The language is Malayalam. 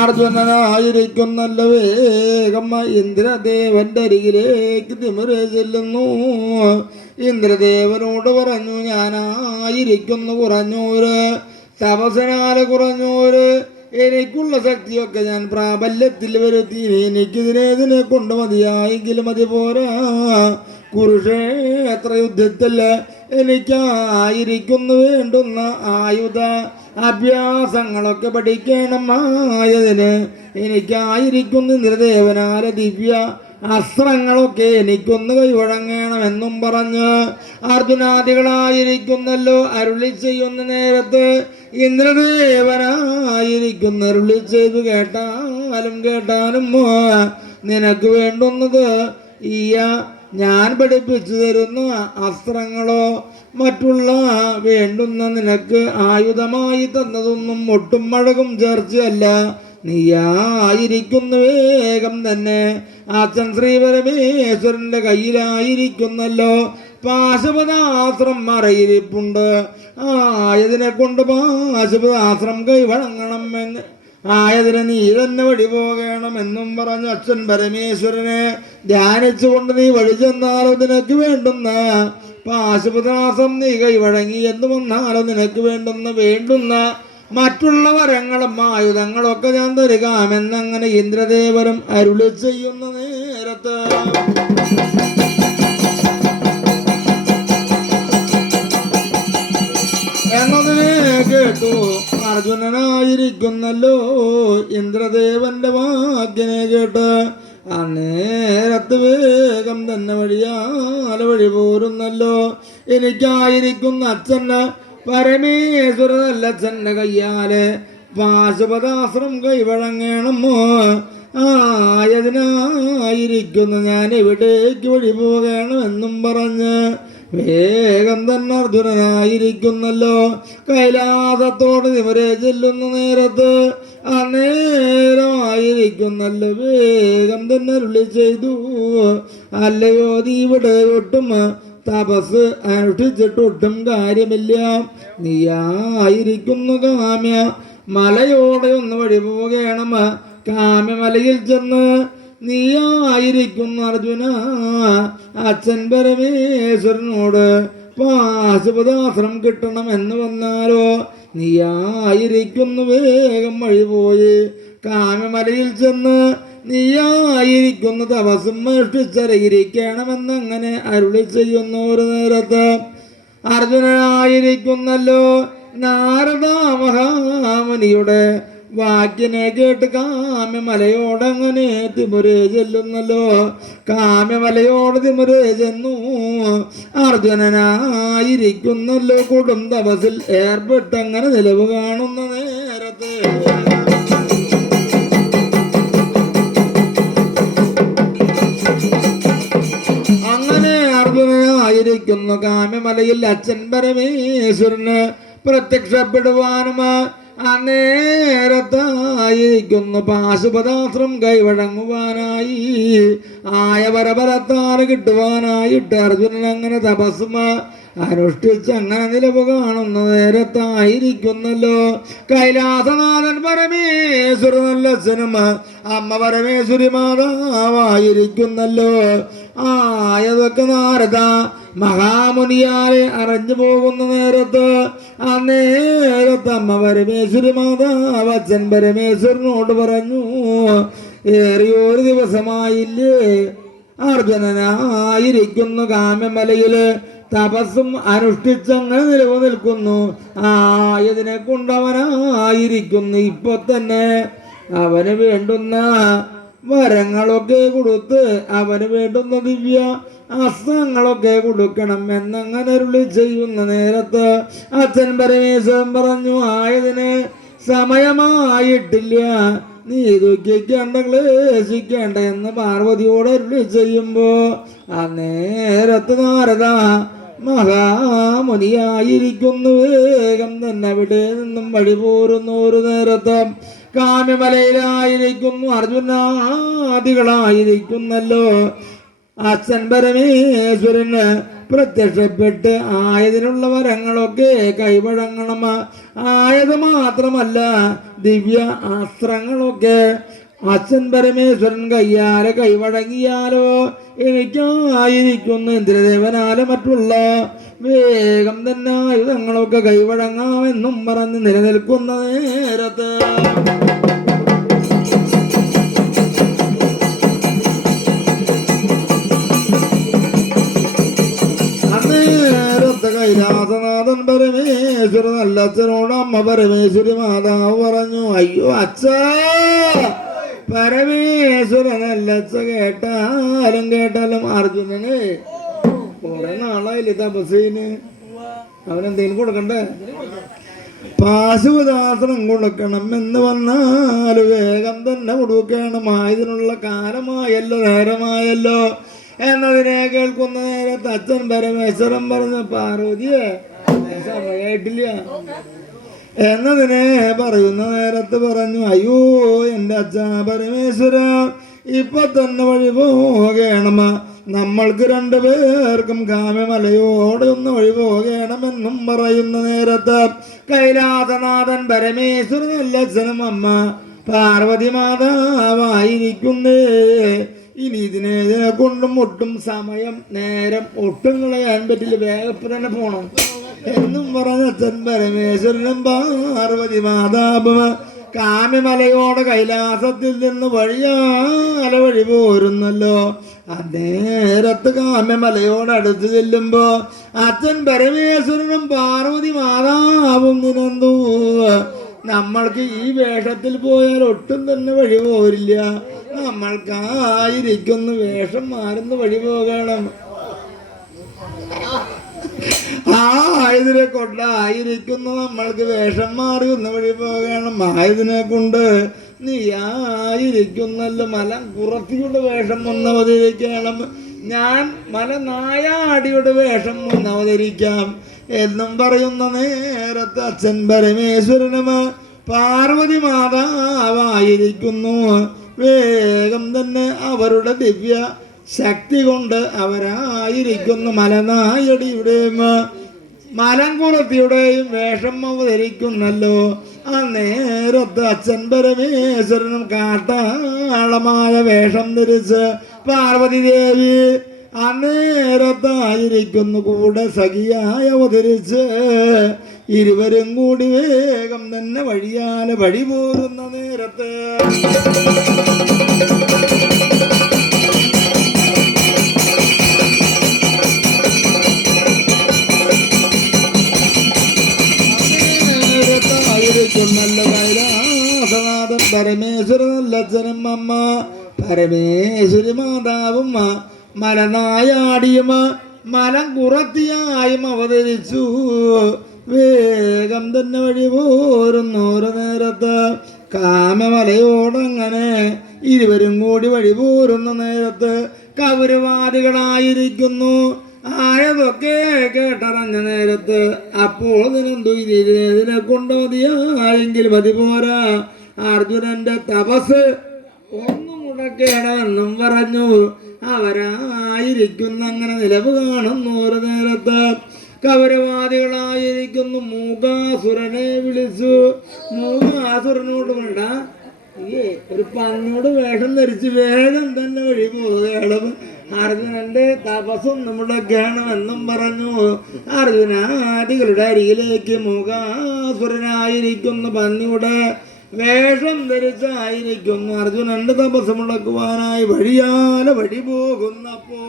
അർജുനനായിരിക്കുന്നല്ല വേഗം ഇന്ദ്രദേവന്റെ അരികിലേക്ക് തിമിരെ ചെല്ലുന്നു. ഇന്ദ്രദേവനോട് പറഞ്ഞു, ഞാനായിരിക്കുന്നു കുറഞ്ഞൂര്, തപസനാല് കുറഞ്ഞൂര്, എനിക്കുള്ള ശക്തിയൊക്കെ ഞാൻ പ്രാബല്യത്തിൽ വരുത്തി. എനിക്കിതിനെ കൊണ്ട് മതിയായെങ്കിലും മതി പോരാ. കുരുക്ഷേത്ര യുദ്ധത്തിൽ എനിക്കായിരിക്കുന്നു വേണ്ടുന്ന ആയുധ അഭ്യാസങ്ങളൊക്കെ പഠിക്കണം. ആയതിന് എനിക്കായിരിക്കുന്നു ഇന്ദ്രദേവനാല ദിവ്യ അസ്ത്രങ്ങളൊക്കെ എനിക്കൊന്ന് കൈവഴങ്ങണമെന്നും പറഞ്ഞ് അർജുനാദികളായിരിക്കുന്നല്ലോ അരുളി ചെയ്യുന്ന നേരത്ത് ഇന്ദ്രദേവനായിരിക്കുന്ന അരുളി ചെയ്തു കേട്ടാലും നിനക്ക് വേണ്ടുന്നത് ഞാൻ പഠിപ്പിച്ചു തരുന്ന അസ്ത്രങ്ങളോ മറ്റുള്ള വേണ്ടുന്ന നിനക്ക് ആയുധമായി തന്നതൊന്നും ഒട്ടും മഴകും ചേർച്ചയല്ല. നീയായിരിക്കുന്നു വേഗം തന്നെ അച്ഛൻ ശ്രീ പരമേശ്വരന്റെ കയ്യിലായിരിക്കുന്നല്ലോ പാശുപതാസ്ത്രം മറയിരിപ്പുണ്ട്. ആയതിനെ കൊണ്ട് പാശുപതാസ്ത്രം കൈവഴങ്ങണം എന്ന് ആയതിന് നീ തന്നെ വഴി പോകണമെന്നും പറഞ്ഞ് അച്ഛൻ പരമേശ്വരനെ ധ്യാനിച്ചുകൊണ്ട് നീ വഴി ചെന്നാലോ നിനക്ക് വേണ്ടുന്ന പാശുപതാസ്ത്രം നീ കൈവഴങ്ങി എന്ന് വന്നാലോ നിനക്ക് വേണ്ടുന്ന മറ്റുള്ള വരങ്ങളും ആയുധങ്ങളൊക്കെ ഞാൻ തരുകാമെന്നങ്ങനെ ഇന്ദ്രദേവനും അരുളി ചെയ്യുന്ന നേരത്ത് എന്നതിനെ കേട്ടു അർജുനനായിരിക്കുന്നല്ലോ ഇന്ദ്രദേവന്റെ വാക്കിനെ കേട്ട് അന്നേരത്ത് വേഗം തന്നെ വഴി പോരുന്നല്ലോ. എനിക്കായിരിക്കുന്ന അച്ഛന് പരമേശ്വരനല്ലച്ഛൻ്റെ കയ്യാലെ പാശുപതാസ്ത്രം കൈവഴങ്ങണമോ. ആയതിനായിരിക്കുന്നു ഞാൻ എവിടേക്ക് വഴി പോകണമെന്നും പറഞ്ഞ് വേഗം തന്നെ അർജുനനായിരിക്കുന്നല്ലോ കൈലാസത്തോട് നിമരെ ചെല്ലുന്ന നേരത്ത് അന്നേരമായിരിക്കുന്നല്ലോ വേഗം തന്നെ അരുളി ചെയ്തു, അല്ലയോ നീ ഇവിടെ ഒട്ടും തപസ് അനുഷ്ഠിച്ചിട്ടൊട്ടും കാര്യമില്ല. നീയായിരിക്കുന്നു കാമ്യ മലയോടെ ഒന്ന് വഴി പോകണം. കാമ്യമലയിൽ ചെന്ന് നീയായിരിക്കുന്നു അർജുന അച്ഛൻ പരമേശ്വരനോട് പാശുപതാസ്ത്രം കിട്ടണം എന്ന് വന്നാലോ നീയായിരിക്കുന്നു വേഗം വഴി പോയി കാമ്യമലയിൽ ചെന്ന് നീയായിരിക്കുന്ന തപസ്സും അനുഷ്ഠിച്ചറിയിരിക്കണമെന്നങ്ങനെ അരുളി ചെയ്യുന്ന ഒരു നേരത്ത് അർജുനനായിരിക്കുന്നല്ലോ നാരദ മഹാമുനിയുടെ വാക്കിനെ കേട്ട് കാമ്യമലയോടങ്ങനെ തിമുരെ ചെല്ലുന്നല്ലോ. കാമ്യമലയോട് തിമുരെ ചെന്നു അർജുനനായിരിക്കുന്നല്ലോ കൊടും തപസ്സിൽ ഏർപ്പെട്ടങ്ങനെ നിലവ് കാണുന്ന നേരത്ത് അർജുനനായിരിക്കുന്നു കാമ്യമലയിൽ അച്ഛൻ പരമേശ്വരന് പ്രത്യക്ഷപ്പെടുവാനും അന്നേരത്തായിരിക്കുന്നു പാശുപതാസ്ത്രം കൈവഴങ്ങുവാനായി ആയപരപരത്താറ് കിട്ടുവാനായിട്ട് അർജുനൻ അങ്ങനെ തപസ്സും അനുഷ്ഠിച്ച് അങ്ങനെ നിലവ് കാണുന്ന നേരത്തായിരിക്കുന്നല്ലോ കൈലാസനാഥൻ പരമേശ്വരനല്ലച്ഛനും അമ്മ പരമേശ്വരി മാതാവായിരിക്കുന്നല്ലോ. ആയതൊക്കെ നാരദ മഹാമുനിയാലെ അറിഞ്ഞു പോകുന്ന നേരത്ത് അന്നേരത്ത് അമ്മ പരമേശ്വരി മാതാവ് അച്ഛൻ പരമേശ്വരനോട് പറഞ്ഞു, ഏറിയൊരു ദിവസമായില്ലേ അർജുനനായിരിക്കുന്നു കാമ്യമലയില് തപസ്സും അനുഷ്ഠിച്ചങ്ങനെ നിലവ് നിൽക്കുന്നു. ആയതിനെ കൊണ്ടവനായിരിക്കുന്നു ഇപ്പൊ തന്നെ അവന് വേണ്ടുന്ന വരങ്ങളൊക്കെ കൊടുത്ത് അവന് വേണ്ടുന്ന ദിവ്യ അസ്ത്രങ്ങളൊക്കെ കൊടുക്കണം എന്നങ്ങനെ അരുളി ചെയ്യുന്ന നേരത്ത് അച്ഛൻ പരമേശ്വരൻ പറഞ്ഞു, ആയതിന് സമയമായിട്ടില്ല, നീ ദുഃഖിക്കേണ്ട ക്ലേശിക്കേണ്ട എന്ന് പാർവതിയോട് അരുളി ചെയ്യുമ്പോ അന്നേരത്ത് നാരദ മഹാമുനിയായിരിക്കുന്നു വേഗം തന്നെ അവിടെ നിന്നും വഴി പോരുന്ന ഒരു നേരത്ത് കാമ്യമലയിലായിരിക്കുന്നു അർജുനാദികളായിരിക്കുന്നല്ലോ അച്ഛൻ പരമേശ്വരന് പ്രത്യക്ഷപ്പെട്ട് ആയതിനുള്ള വരങ്ങളൊക്കെ കൈവഴങ്ങണം. ആയത് മാത്രമല്ല ദിവ്യ അസ്ത്രങ്ങളൊക്കെ അച്ഛൻ പരമേശ്വരൻ കയ്യാലെ കൈവഴങ്ങിയാലോ എനിക്കായിരിക്കുന്നു ഇന്ദ്രദേവനാലെ മറ്റുള്ള വേഗം തന്നെ ആയുധങ്ങളൊക്കെ കൈവഴങ്ങാമെന്നും പറഞ്ഞ് നിലനിൽക്കുന്ന നേരത്ത് കൈലാസനാഥൻ പരമേശ്വരൻ അല്ലച്ഛനോട് അമ്മ പരമേശ്വരി മാതാവ് പറഞ്ഞു, അയ്യോ അച്ഛ, പരമേശ്വരൻ അല്ലച്ഛ കേട്ടാലും അർജുനന് കുറെ നാളായില്ലേ തപസ്സീന്, അവനെന്തെങ്കിലും കൊടുക്കണ്ടേ? പാശുപദാസനം കൊടുക്കണം എന്ന് വന്നാൽ വേഗം തന്നെ കൊടുക്കണം. ഇതിനുള്ള കാലമായല്ലോ, നേരമായല്ലോ എന്നതിനെ കേൾക്കുന്ന നേരത്ത് അച്ഛൻ പരമേശ്വരൻ പറഞ്ഞു, പാർവതിയെ സമയായിട്ടില്ല എന്നതിനെ പറയുന്ന നേരത്ത് പറഞ്ഞു, അയ്യോ എൻ്റെ അച്ഛ പരമേശ്വര, ഇപ്പൊ തന്നെ വഴി പോകണം. നമ്മൾക്ക് രണ്ടുപേർക്കും കാമ്യമലയോട് ഒന്ന് വഴി പോകണമെന്നും പറയുന്ന നേരത്ത് കൈലാസനാഥൻ പരമേശ്വരൻ അല്ലച്ഛനും അമ്മ പാർവതി മാതാവായിരിക്കുന്നേ. ഇനി ഇതിനെ കൊണ്ടും ഒട്ടും സമയം നേരം ഒട്ടും കളയാൻ പറ്റില്ല, വേഗപ്പ് തന്നെ പോണം എന്നും പറഞ്ഞ അച്ഛൻ പരമേശ്വരനും പാർവതി മാതാവും കാമ്യമലയോടെ കൈലാസത്തിൽ നിന്ന് വഴി പോരുന്നല്ലോ. നേരത്ത് കാമ്യമലയോട് അടുത്ത് ചെല്ലുമ്പോ അച്ഛൻ പരമേശ്വരനും പാർവതി മാതാവും നിനന്തു, നമ്മൾക്ക് ഈ വേഷത്തിൽ പോയാൽ ഒട്ടും തന്നെ വഴി പോരില്ല, നമ്മൾക്കായിരിക്കുന്ന വേഷം മാറുന്ന വഴി പോകണം. ആയതിനെ കൊണ്ടായിരിക്കുന്നു നമ്മൾക്ക് വേഷം മാറി ഒന്ന് വഴി പോകണം. ആയതിനെ കൊണ്ട് നീ ആയിരിക്കുന്നല്ലോ മല കുറത്തിയുടെ വേഷം ഒന്ന് അവതരിക്കണം, ഞാൻ മല നായാടിയുടെ വേഷം ഒന്ന് അവതരിക്കാം എന്നും പറയുന്ന നേരത്ത് അച്ഛൻ പരമേശ്വരനും പാർവതി മാതാവായിരിക്കുന്നു. വേഗം തന്നെ അവരുടെ ദിവ്യ ശക്തി കൊണ്ട് അവരായിരിക്കുന്നു മലനായടിയുടെയും മലംകുറത്തിയുടെയും വേഷം അവതരിക്കുന്നല്ലോ. ആ നേരത്ത് അച്ഛൻ പരമേശ്വരനും കാട്ടാളമായ വേഷം ധരിച്ച് പാർവതി ദേവി അന്നേരത്തായിരിക്കുന്നു കൂടെ സഖിയായി അവതരിച്ച് ഇരുവരും കൂടി വേഗം തന്നെ വഴിയാലെ വഴി പോരുന്ന നേരത്ത് നല്ല കൈലാസനാഥൻ പരമേശ്വരനല്ലച്ഛനും അമ്മ പരമേശ്വരി മാതാവും മലനായാടിയും മലം കുറത്തിയായും അവതരിച്ചു. വേഗം തന്നെ വഴി പോരുന്നോരോ നേരത്ത് കാമമലയോടങ്ങനെ ഇരുവരും കൂടി വഴി പോരുന്ന നേരത്ത് കൗരവാദികളായിരിക്കുന്നു ആയതൊക്കെ കേട്ടറിഞ്ഞ നേരത്ത് അപ്പോൾ ഇതിനെന്തു ഇതിനെ കൊണ്ട് മതിയായെങ്കിൽ മതി പോരാ, അർജുനന്റെ തപസ് ഒന്നു മുടക്കേണമെന്നും പറഞ്ഞു അവരായിരിക്കുന്ന അങ്ങനെ നിലവ് കാണുന്നു. ഒരു നേരത്ത് കൗരവാദികളായിരിക്കുന്നു മൂകാസുരനെ വിളിച്ചു. മൂകാസുരനോട് വേണ്ട ഒരു പന്നിയോട് വേഷം ധരിച്ച് വേഗം തന്നെ വഴി പോകണം, അർജുനന്റെ തപസ്സൊന്നും മുടക്കണമെന്നും പറഞ്ഞു. അർജുനാദികളുടെ അരികിലേക്ക് മൂകാസുരനായിരിക്കുന്ന പന്നിയുടെ വേഷം ധരിച്ചായിരിക്കുന്നു അർജുനന്റെ തപസ് മുടക്കുവാനായി വഴിയാലെ വഴി പോകുന്നപ്പോ